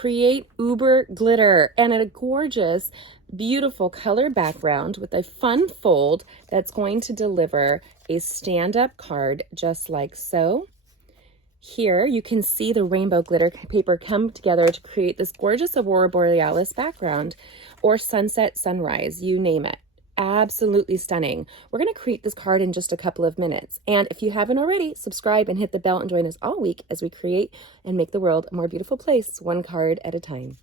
create uber glitter and a gorgeous, beautiful color background with a fun fold that's going to deliver a stand-up card just like so. Here you can see the rainbow glitter paper come together to create this gorgeous Aurora Borealis background, or sunset, sunrise, you name it. Absolutely stunning. We're going to create this card in just a couple of minutes. And if you haven't already, subscribe and hit the bell and join us all week as we create and make the world a more beautiful place, one card at a time.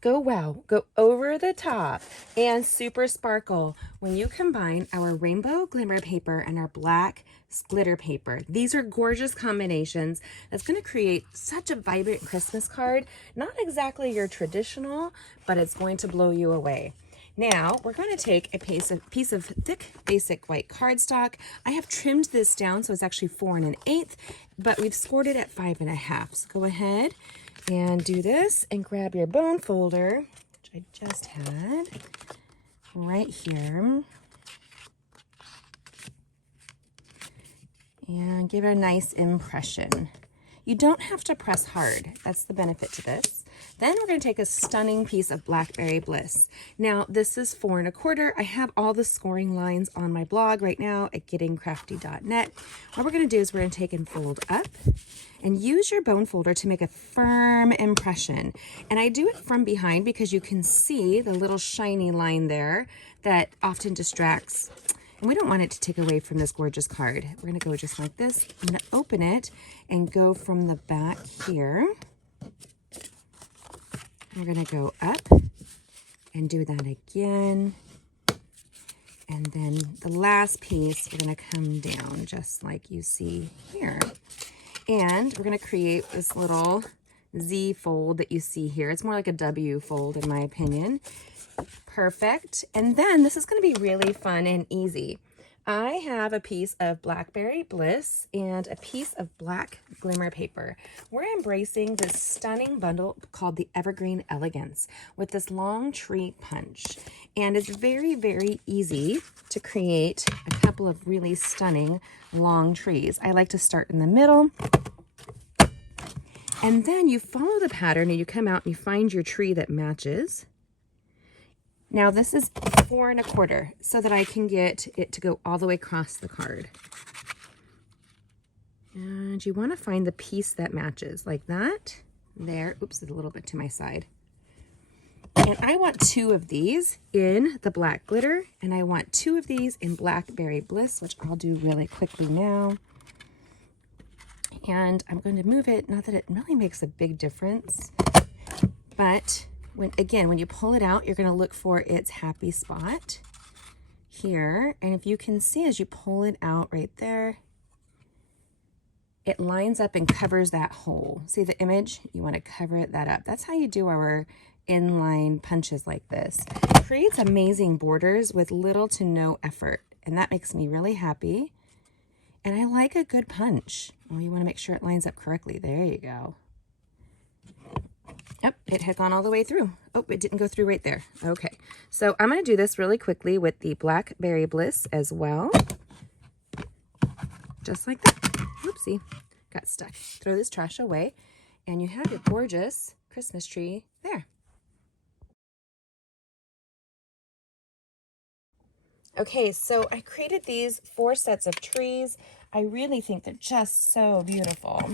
Go wow, go over the top, and super sparkle when you combine our rainbow glimmer paper and our black glitter paper. These are gorgeous combinations that's going to create such a vibrant Christmas card. Not exactly your traditional, but it's going to blow you away. Now we're going to take a piece of thick basic white cardstock. I have trimmed this down so it's actually 4 1/8, but we've scored it at 5 1/2. So go ahead and do this and grab your bone folder, which I just had right here, and give it a nice impression. You don't have to press hard. That's the benefit to this. Then we're going to take a stunning piece of Blackberry Bliss. Now this is 4 1/4. I have all the scoring lines on my blog right now at gettingcrafty.net. What we're going to do is we're going to take and fold up and use your bone folder to make a firm impression. And I do it from behind because you can see the little shiny line there that often distracts. And we don't want it to take away from this gorgeous card. We're going to go just like this. I'm going to open it and go from the back here. We're going to go up and do that again. And then the last piece, we're going to come down just like you see here. And we're going to create this little Z fold that you see here. It's more like a W fold in my opinion. Perfect. And then this is going to be really fun and easy. I have a piece of Blackberry Bliss and a piece of black glimmer paper. We're embracing this stunning bundle called the Evergreen Elegance with this long tree punch. And it's very, very easy to create a couple of really stunning long trees. I like to start in the middle. And then you follow the pattern and you come out and you find your tree that matches. Now this is 4 1/4 so that I can get it to go all the way across the card. And you want to find the piece that matches like that. There, oops, it's a little bit to my side. And I want 2 of these in the black glitter, and I want 2 of these in Blackberry Bliss, which I'll do really quickly now. And I'm going to move it, not that it really makes a big difference, but when you pull it out, you're going to look for its happy spot here. And if you can see as you pull it out right there, it lines up and covers that hole. See the image? You want to cover that up. That's how you do our inline punches like this. It creates amazing borders with little to no effort. And that makes me really happy. And I like a good punch. Oh, you want to make sure it lines up correctly. There you go. Yep, it had gone all the way through. Oh, it didn't go through right there. Okay, so I'm going to do this really quickly with the Blackberry Bliss as well. Just like that. Oopsie, got stuck. Throw this trash away, and you have your gorgeous Christmas tree there. Okay, so I created these 4 sets of trees. I really think they're just so beautiful.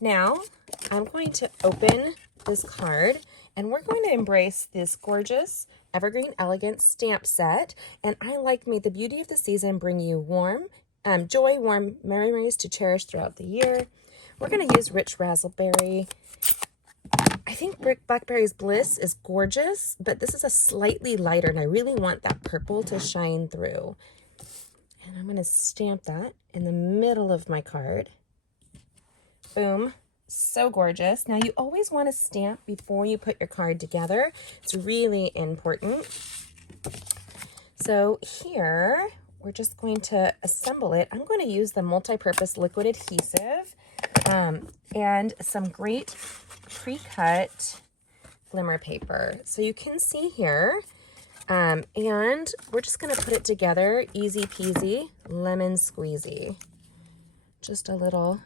Now, I'm going to open this card, and we're going to embrace this gorgeous Evergreen Elegance stamp set. And I like May the beauty of the season bring you joy, warm memories to cherish throughout the year. We're going to use rich raspberry. I think Blackberry's Bliss is gorgeous, but this is a slightly lighter, and I really want that purple to shine through. And I'm going to stamp that in the middle of my card. Boom. So gorgeous. Now you always want to stamp before you put your card together. It's really important. So here, we're just going to assemble it. I'm going to use the multi-purpose liquid adhesive and some great pre-cut glimmer paper. So you can see here, and we're just going to put it together, easy peasy, lemon squeezy. Just a little.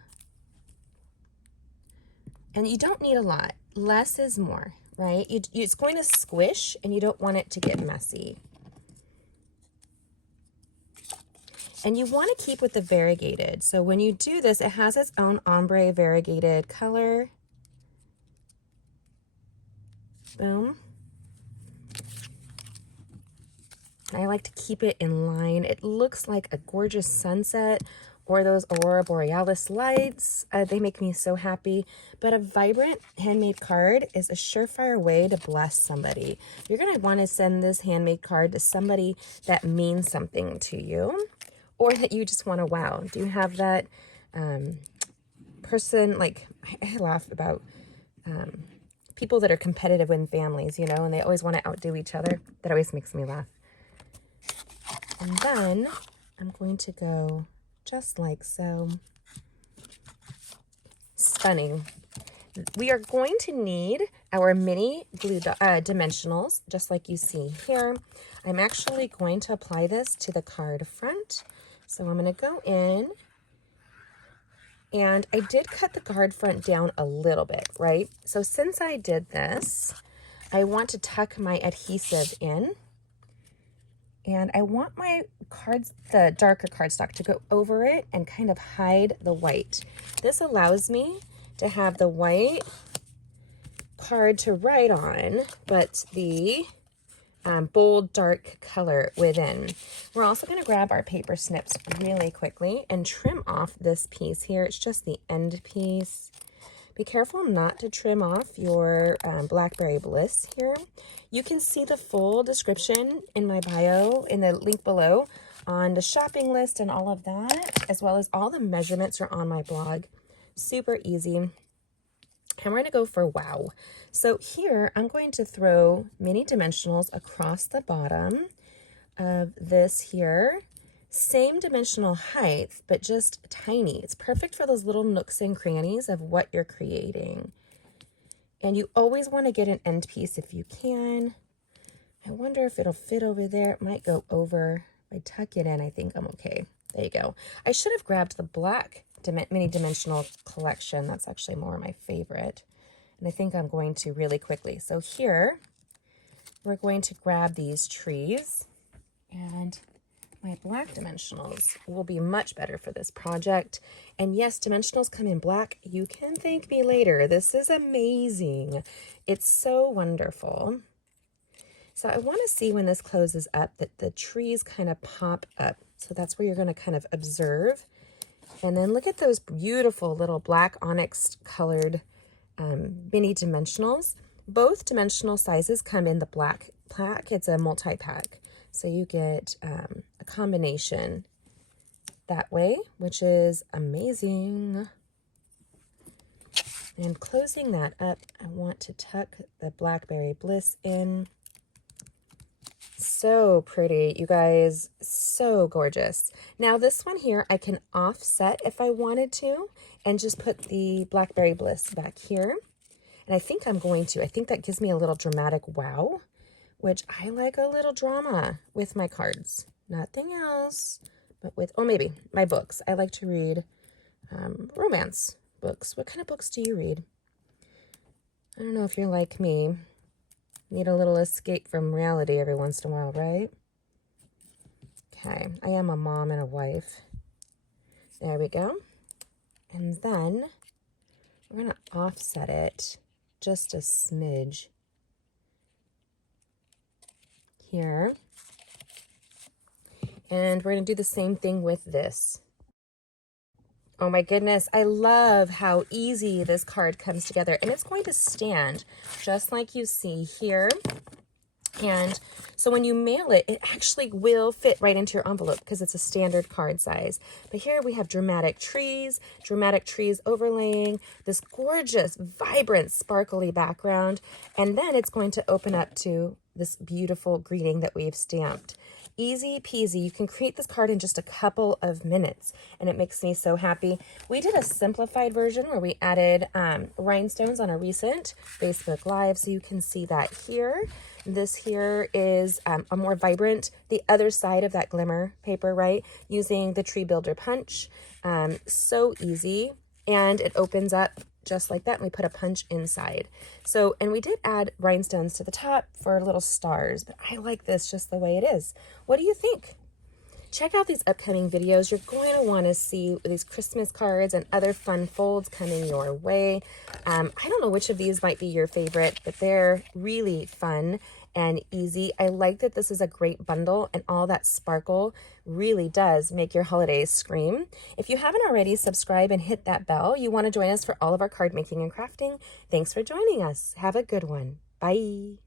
And you don't need a lot. less is more, right? It's going to squish and you don't want it to get messy. And you want to keep with the variegated. So when you do this, it has its own ombre variegated color. Boom. I like to keep it in line. It looks like a gorgeous sunset or those Aurora Borealis lights. They make me so happy. But a vibrant handmade card is a surefire way to bless somebody. You're going to want to send this handmade card to somebody that means something to you or that you just want to wow. Do you have that person, like, I laugh about people that are competitive in families, you know, and they always want to outdo each other. That always makes me laugh. And then I'm going to go just like so. Stunning. We are going to need our mini glue dimensionals, just like you see here. I'm actually going to apply this to the card front. So I'm going to go in, and I did cut the card front down a little bit, right? So since I did this, I want to tuck my adhesive in. And I want my cards, the darker cardstock, to go over it and kind of hide the white. This allows me to have the white card to write on, but the bold, dark color within. We're also going to grab our paper snips really quickly and trim off this piece here. It's just the end piece. Be careful not to trim off your Blackberry Bliss here. You can see the full description in my bio, in the link below, on the shopping list and all of that, as well as all the measurements are on my blog. Super easy. And we're going to go for wow. So here, I'm going to throw mini dimensionals across the bottom of this here. Same dimensional height, but just tiny. It's perfect for those little nooks and crannies of what you're creating. And you always want to get an end piece if you can. I wonder if it'll fit over there. It might go over. If I tuck it in, I think I'm okay. There you go. I should have grabbed the black mini dimensional collection. That's actually more my favorite. And I think I'm going to really quickly. So here, we're going to grab these trees, and my black dimensionals will be much better for this project. And yes, dimensionals come in black. You can thank me later. This is amazing. It's so wonderful. So I want to see when this closes up that the trees kind of pop up. So that's where you're going to kind of observe. And then look at those beautiful little black onyx colored mini dimensionals. Both dimensional sizes come in the black pack. It's a multi-pack. So you get a combination that way, which is amazing. And closing that up, I want to tuck the Blackberry Bliss in. So pretty, you guys, so gorgeous. Now this one here, I can offset if I wanted to, and just put the Blackberry Bliss back here. And I think I'm going to. I think that gives me a little dramatic wow, which I like a little drama with my cards. Nothing else, but with, oh, maybe my books. I like to read romance books. What kind of books do you read? I don't know if you're like me. Need a little escape from reality every once in a while, right? Okay, I am a mom and a wife. There we go. And then we're going to offset it just a smidge here. And we're going to do the same thing with this. Oh my goodness, I love how easy this card comes together, and it's going to stand just like you see here. And so when you mail it, it actually will fit right into your envelope because it's a standard card size. But here we have dramatic trees overlaying this gorgeous, vibrant, sparkly background. And then it's going to open up to this beautiful greeting that we've stamped. Easy peasy. You can create this card in just a couple of minutes, and it makes me so happy. We did a simplified version where we added rhinestones on a recent Facebook Live, so you can see that here. This here is a more vibrant, the other side of that glimmer paper, right? Using the Tree Builder Punch. So easy, and it opens up just like that, and we put a punch inside. So, and we did add rhinestones to the top for little stars, but I like this just the way it is. What do you think? Check out these upcoming videos. You're going to want to see these Christmas cards and other fun folds coming your way. I don't know which of these might be your favorite, but they're really fun and easy. I like that this is a great bundle, and all that sparkle really does make your holidays scream. If you haven't already, subscribe and hit that bell. You want to join us for all of our card making and crafting. Thanks for joining us. Have a good one. Bye.